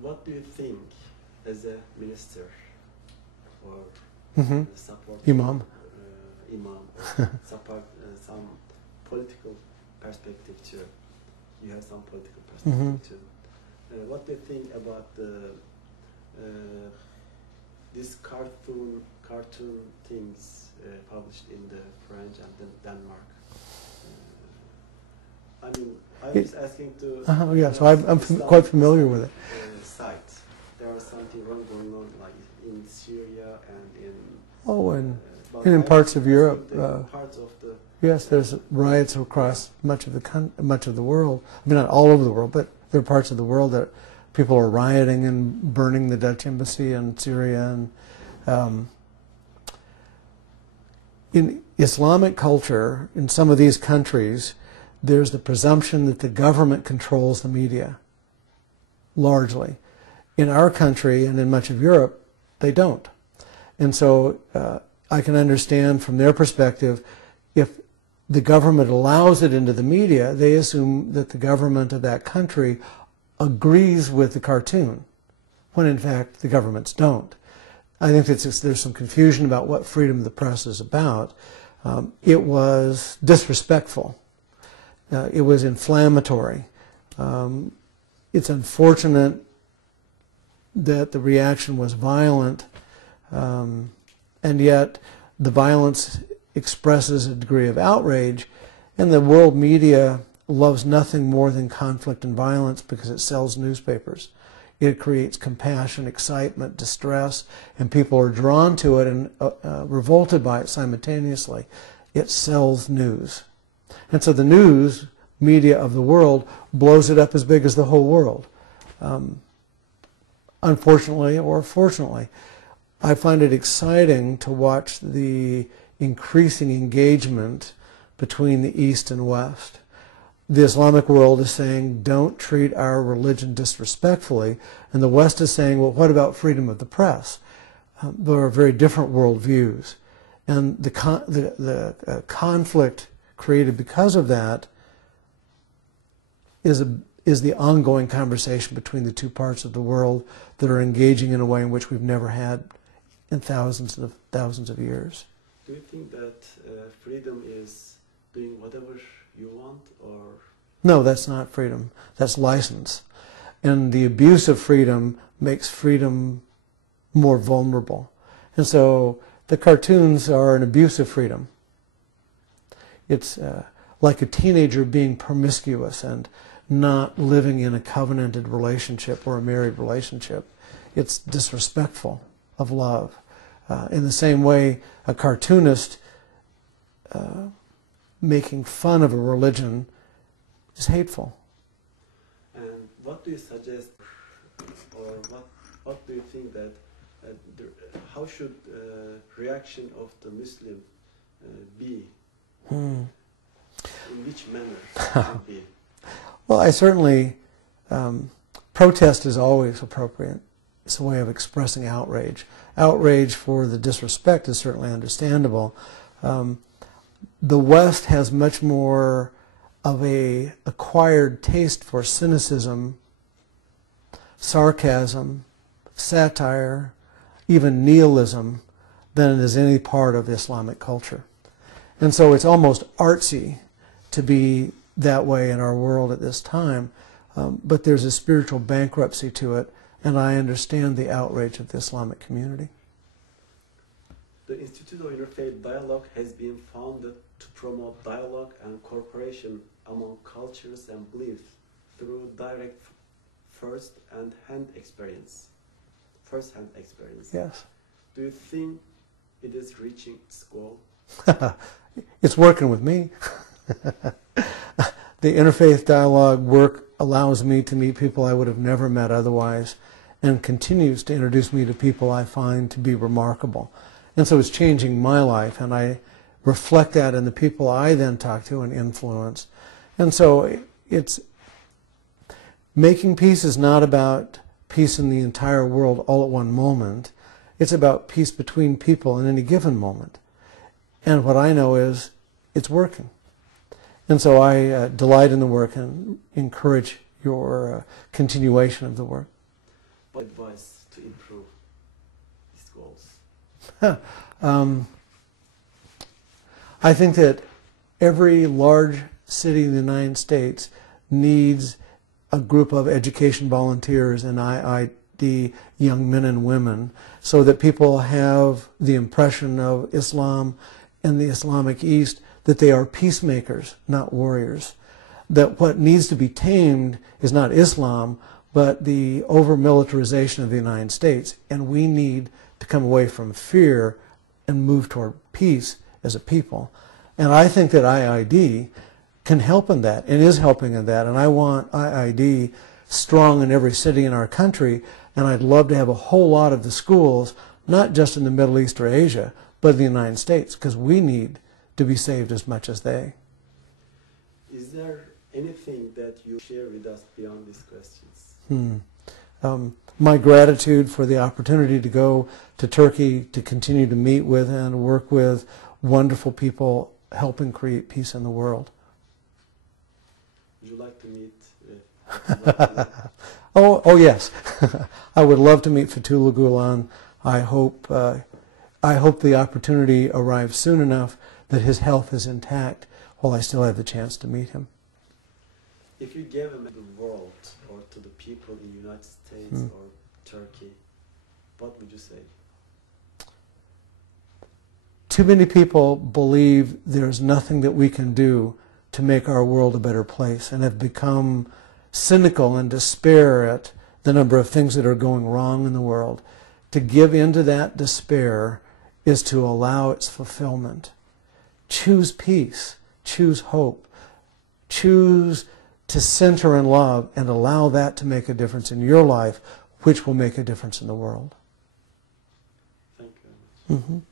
what do you think as a minister or support Imam. Imam, or support some political perspective too? You have some political perspective too. What do you think about this cartoon things published in the French and Denmark? I mean, I was asking to. Yeah, so I'm quite familiar with it. Site. There was something wrong going on, like in Syria and in. Oh, and in parts of Europe. Parts of the. Yes, there's riots across much of the world. I mean, not all over the world, but there are parts of the world that people are rioting and burning the Dutch embassy in Syria. And in Islamic culture, in some of these countries, there's the presumption that the government controls the media, largely. In our country and in much of Europe, they don't. And so I can understand from their perspective, if the government allows it into the media, they assume that the government of that country agrees with the cartoon, when in fact the governments don't. I think that there's some confusion about what freedom of the press is about. It was disrespectful. It was inflammatory. It's unfortunate that the reaction was violent, and yet the violence expresses a degree of outrage, and the world media loves nothing more than conflict and violence because it sells newspapers. It creates compassion, excitement, distress, and people are drawn to it and revolted by it simultaneously. It sells news. And so the news media of the world blows it up as big as the whole world. Unfortunately or fortunately, I find it exciting to watch the increasing engagement between the East and West. The Islamic world is saying, don't treat our religion disrespectfully, and the West is saying, well, what about freedom of the press? There are very different worldviews. And the conflict created because of that is the ongoing conversation between the two parts of the world that are engaging in a way in which we've never had in thousands of years. Do you think that freedom is doing whatever you want, or? No, that's not freedom. That's license. And the abuse of freedom makes freedom more vulnerable. And so the cartoons are an abuse of freedom. It's like a teenager being promiscuous and not living in a covenanted relationship or a married relationship. It's disrespectful of love. In the same way, a cartoonist making fun of a religion is hateful. And what do you suggest, or what do you think that, how should reaction of the Muslim be? In which manner should it be? Well, I certainly, protest is always appropriate. It's a way of expressing outrage. Outrage for the disrespect is certainly understandable. The West has much more of a acquired taste for cynicism, sarcasm, satire, even nihilism than it is any part of Islamic culture. And so it's almost artsy to be that way in our world at this time, but there's a spiritual bankruptcy to it, and I understand the outrage of the Islamic community. The Institute of Interfaith Dialogue has been founded to promote dialogue and cooperation among cultures and beliefs through direct first-hand experience. Yes. Do you think it is reaching its goal? It's working with me. The interfaith dialogue work allows me to meet people I would have never met otherwise, and continues to introduce me to people I find to be remarkable. And so it's changing my life, and I reflect that in the people I then talk to and influence. And so it's making peace is not about peace in the entire world all at one moment. It's about peace between people in any given moment. And what I know is it's working. And so I delight in the work and encourage your continuation of the work. advice to improve these goals? I think that every large city in the United States needs a group of education volunteers and IID young men and women so that people have the impression of Islam and the Islamic East that they are peacemakers, not warriors. That what needs to be tamed is not Islam, but the over-militarization of the United States. And we need to come away from fear and move toward peace as a people. And I think that IID can help in that and is helping in that. And I want IID strong in every city in our country. And I'd love to have a whole lot of the schools, not just in the Middle East or Asia, but in the United States, because we need to be saved as much as they. Is there anything that you share with us beyond these questions? My gratitude for the opportunity to go to Turkey to continue to meet with and work with wonderful people helping create peace in the world. Would you like to meet with Oh yes. I would love to meet Fethullah Gulen. I hope the opportunity arrives soon enough that his health is intact while I still have the chance to meet him. If you gave him the world or to the people in the United States or Turkey, what would you say? Too many people believe there's nothing that we can do to make our world a better place and have become cynical and despair at the number of things that are going wrong in the world. To give into that despair is to allow its fulfillment. Choose peace, choose hope, choose to center in love and allow that to make a difference in your life, which will make a difference in the world. Thank you very much.